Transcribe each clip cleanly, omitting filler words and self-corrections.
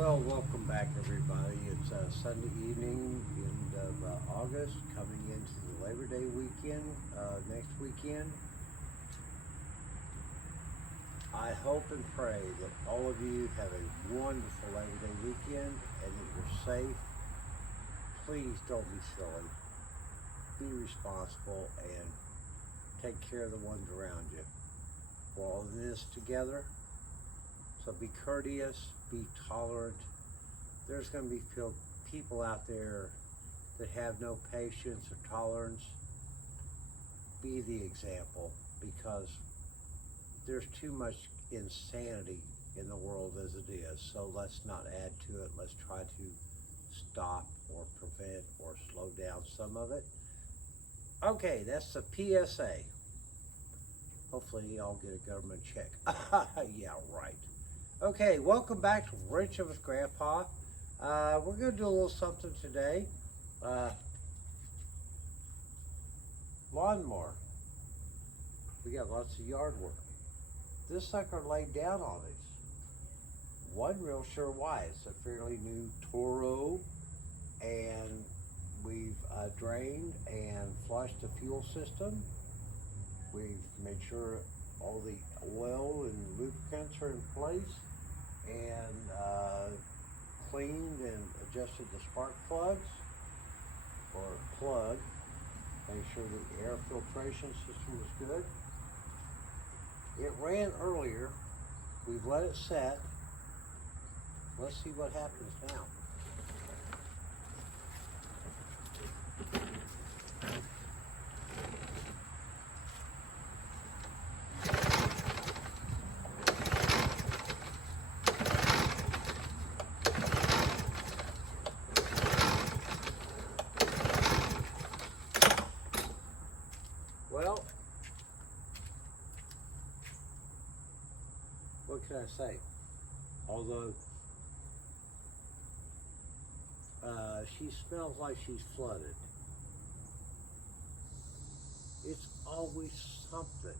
Well, welcome back, everybody. It's Sunday evening, end of August, coming into the Labor Day weekend, next weekend. I hope and pray that all of you have a wonderful Labor Day weekend and that you're safe. Please don't be silly. Be responsible and take care of the ones around you. We're all in this together. So be courteous, be tolerant. There's going to be people out there that have no patience or tolerance. Be the example, because there's too much insanity in the world as it is. So let's not add to it. Let's try to stop or prevent or slow down some of it. Okay, that's the PSA. Hopefully y'all get a government check. Yeah, right. Okay, welcome back to Wrench with Grandpa. We're going to do a little something today. Lawnmower. We got lots of yard work. This sucker laid down on us. Wasn't real sure why. It's a fairly new Toro, and we've drained and flushed the fuel system. We've made sure all the oil and lubricants are in place, and cleaned and adjusted the spark plugs, or plug, make sure the air filtration system was good. It ran earlier. We've let it set. Let's see what happens now. Well, what can I say? Although she smells like she's flooded, it's always something.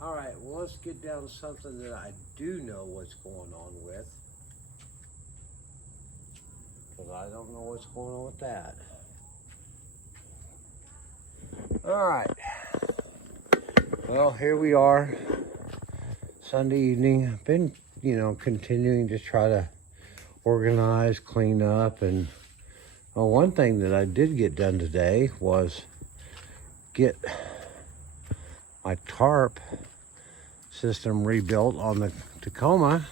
All right, well, let's get down to something that I do know what's going on with, because I don't know what's going on with that. All right. Well, here we are, Sunday evening. I've been, continuing to try to organize, clean up, and one thing that I did get done today was get my tarp system rebuilt on the Tacoma.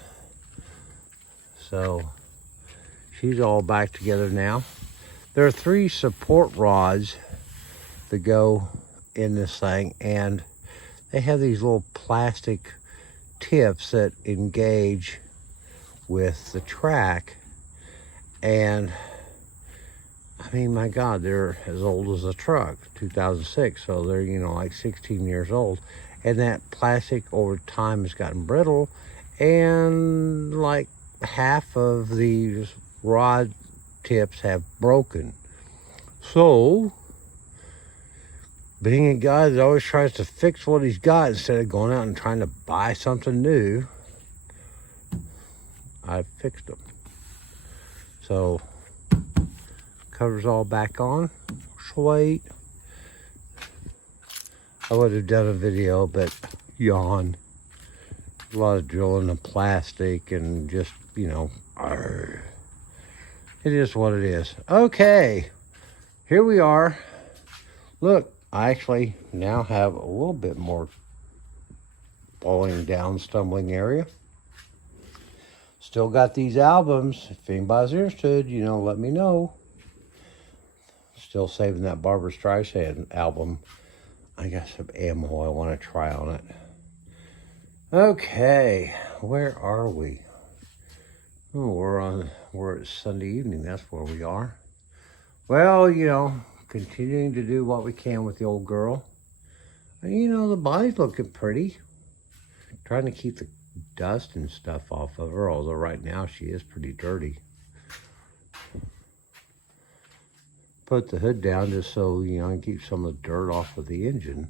So she's all back together now. There are 3 support rods that go in this thing, and they have these little plastic tips that engage with the track. And I mean, my God, they're as old as a truck, 2006, so they're like 16 years old. And that plastic over time has gotten brittle, and like half of these rod tips have broken. So being a guy that always tries to fix what he's got instead of going out and trying to buy something new, I fixed them. So cover's all back on. Sweet. I would have done a video, but yawn. A lot of drilling of plastic and just, argh. It is what it is. Okay, here we are. Look, I actually now have a little bit more falling down, stumbling area. Still got these albums. If anybody's interested, let me know. Still saving that Barbra Streisand album. I got some ammo I want to try on it. Okay, where are we? Oh, we're at Sunday evening. That's where we are. Well, continuing to do what we can with the old girl. And, the body's looking pretty. Trying to keep the dust and stuff off of her, although right now she is pretty dirty. Put the hood down just so, I can keep some of the dirt off of the engine.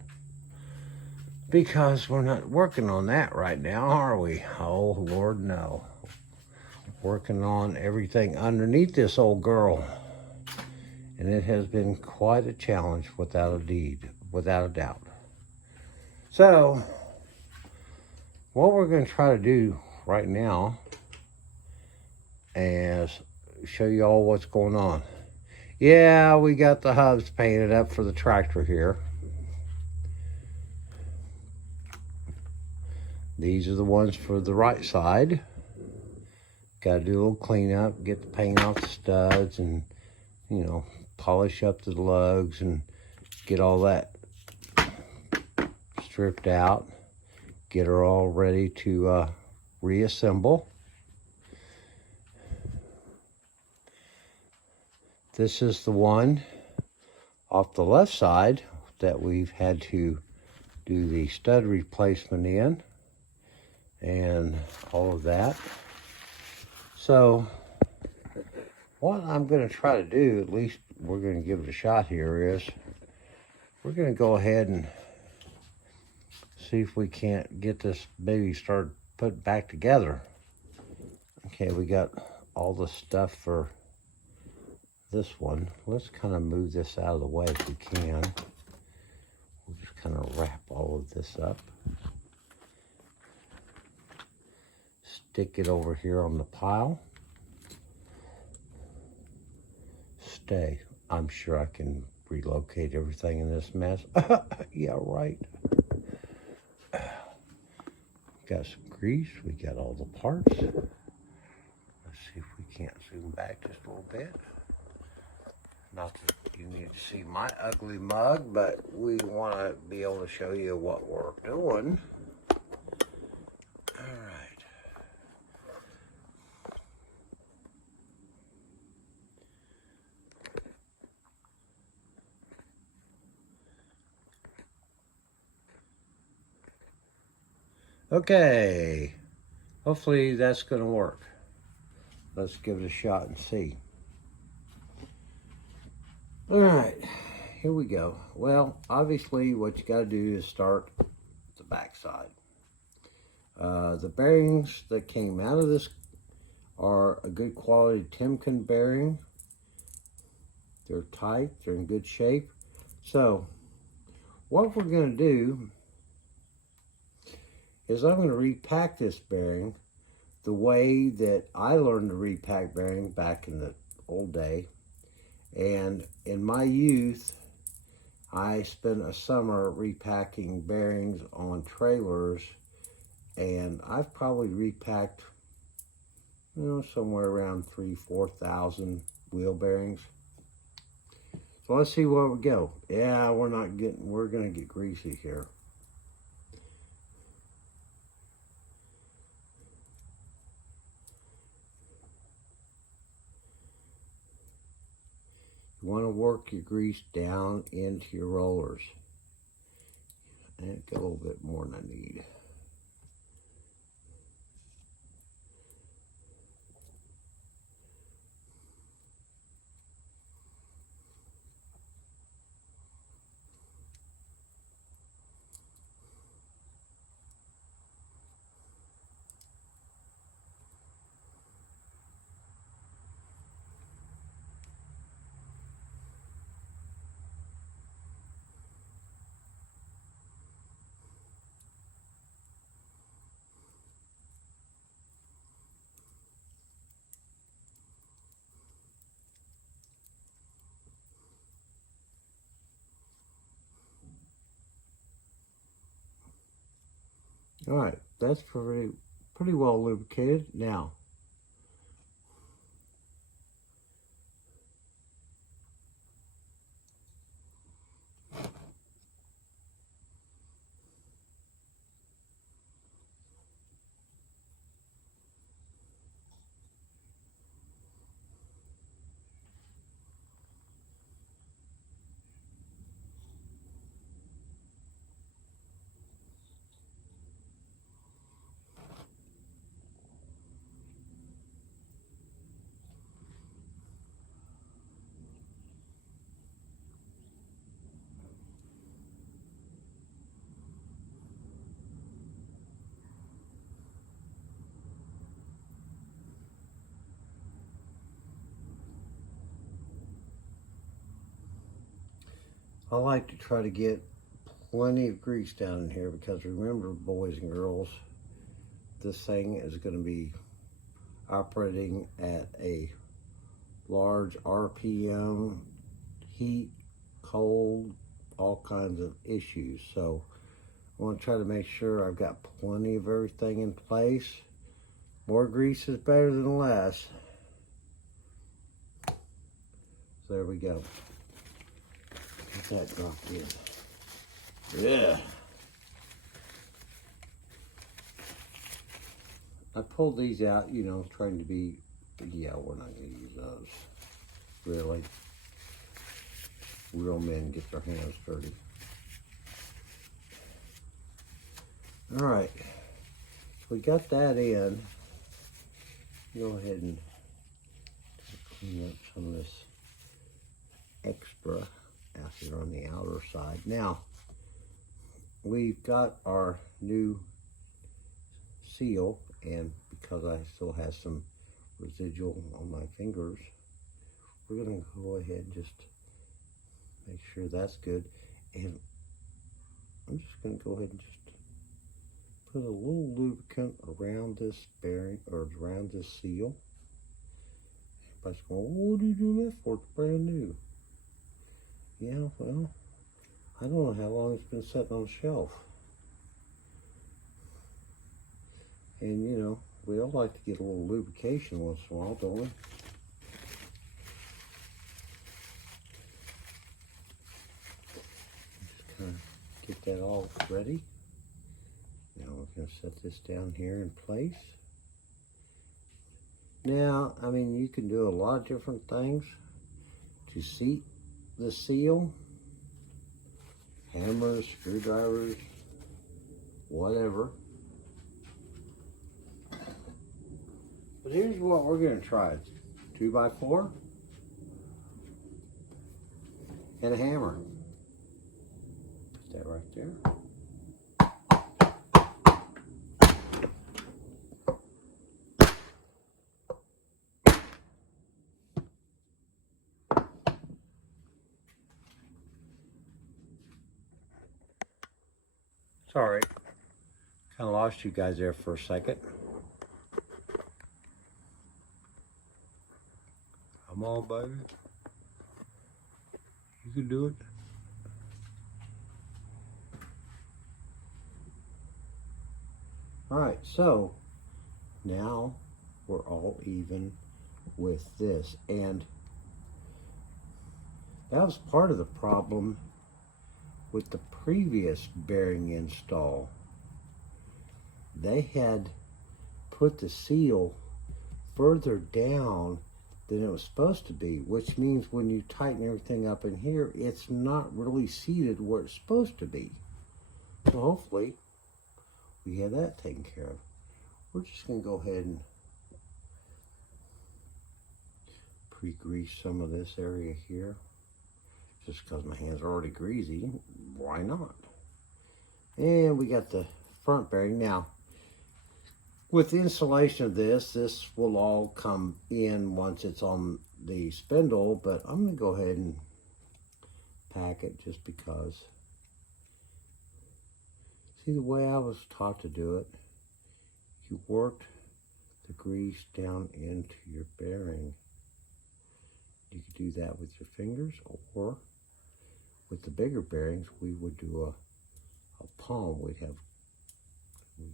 Because we're not working on that right now, are we? Oh, Lord, no. working on everything underneath this old girl. And it has been quite a challenge without a doubt. So, what we're going to try to do right now is show you all what's going on. Yeah, we got the hubs painted up for the tractor here. These are the ones for the right side. Got to do a little cleanup, get the paint off the studs, and, you know, polish up the lugs and get all that stripped out. Get her all ready to reassemble. This is the one off the left side that we've had to do the stud replacement in and all of that. So what I'm going to try to do, at least we're going to give it a shot here, is we're going to go ahead and see if we can't get this baby started put back together. Okay, we got all the stuff for this one. Let's kind of move this out of the way if we can. We'll just kind of wrap all of this up. Stick it over here on the pile. Stay. I'm sure I can relocate everything in this mess. Yeah, right. Got some grease. We got all the parts. Let's see if we can't zoom back just a little bit. Not that you need to see my ugly mug, but we want to be able to show you what we're doing. All right. Okay. Hopefully that's going to work. Let's give it a shot and see. All right, here we go. Well, obviously what you got to do is start the back side. The bearings that came out of this are a good quality Timken bearing. They're tight, they're in good shape. So what we're going to do is I'm going to repack this bearing the way that I learned to repack bearing back in the old day. And in my youth, I spent a summer repacking bearings on trailers, and I've probably repacked, you know, somewhere around 3,000-4,000 wheel bearings. So let's see where we go. Yeah, we're gonna get greasy here. You want to work your grease down into your rollers. And get a little bit more than I need. All right, that's pretty well lubricated. Now, I like to try to get plenty of grease down in here because remember, boys and girls, this thing is going to be operating at a large RPM, heat, cold, all kinds of issues. So I want to try to make sure I've got plenty of everything in place. More grease is better than less. So there we go. Get that dropped in. Yeah. I pulled these out, you know, trying to be, yeah, we're not going to use those. Really. Real men get their hands dirty. All right. So we got that in. Go ahead and clean up some of this extra out here on the outer side. Now, we've got our new seal, and because I still have some residual on my fingers, we're going to go ahead and just make sure that's good. And I'm just going to go ahead and just put a little lubricant around this bearing, or around this seal. Everybody's going, what are you doing that for? It's brand new. Yeah, well, I don't know how long it's been sitting on the shelf. And you know, we all like to get a little lubrication once in a while, don't we? Just kind of get that all ready. Now we're going to set this down here in place. Now, I mean, you can do a lot of different things to seat the seal. Hammers, screwdrivers, whatever. But here's what we're going to try. 2x4 and a hammer. Put that right there. Sorry, kind of lost you guys there for a second. Come on, baby. You can do it. All right, so now we're all even with this. And that was part of the problem with the previous bearing install. They had put the seal further down than it was supposed to be, which means when you tighten everything up in here, it's not really seated where it's supposed to be. So hopefully we have that taken care of. We're just going to go ahead and pre-grease some of this area here. Just because my hands are already greasy, why not? And we got the front bearing. Now, with the installation of this will all come in once it's on the spindle, but I'm going to go ahead and pack it just because. See, the way I was taught to do it, you worked the grease down into your bearing. You could do that with your fingers, or with the bigger bearings, we would do a palm. We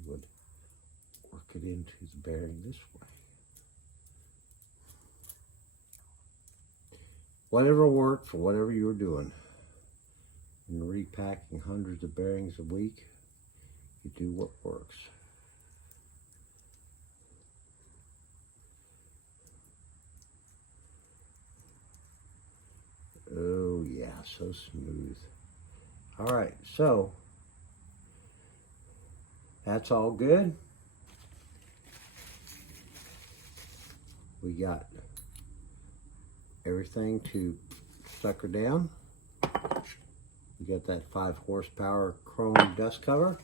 would work it into the bearing this way. Whatever worked for whatever you were doing. And repacking hundreds of bearings a week, you do what works. Oh yeah, so smooth. All right, so that's all good. We got everything to sucker down. We got that 5 horsepower chrome dust cover.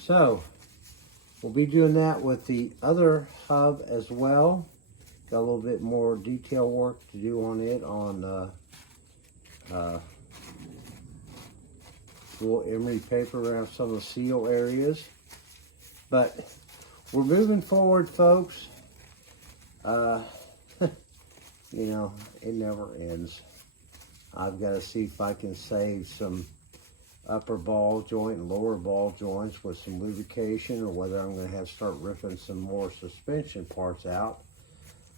So we'll be doing that with the other hub as well. Got a little bit more detail work to do on it on little emery paper around some of the seal areas. But we're moving forward, folks. You know, it never ends. I've got to see if I can save some upper ball joint and lower ball joints with some lubrication, or whether I'm going to have to start ripping some more suspension parts out,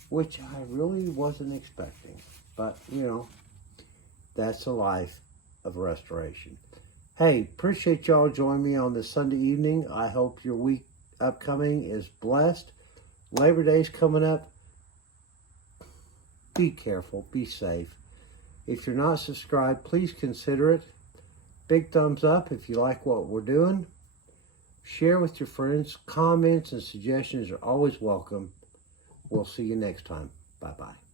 which I really wasn't expecting. But, you know, that's the life of restoration. Hey, appreciate y'all joining me on this Sunday evening. I hope your week upcoming is blessed. Labor Day's coming up. Be careful, be safe. If you're not subscribed, please consider it. Big thumbs up if you like what we're doing. Share with your friends. Comments and suggestions are always welcome. We'll see you next time. Bye-bye.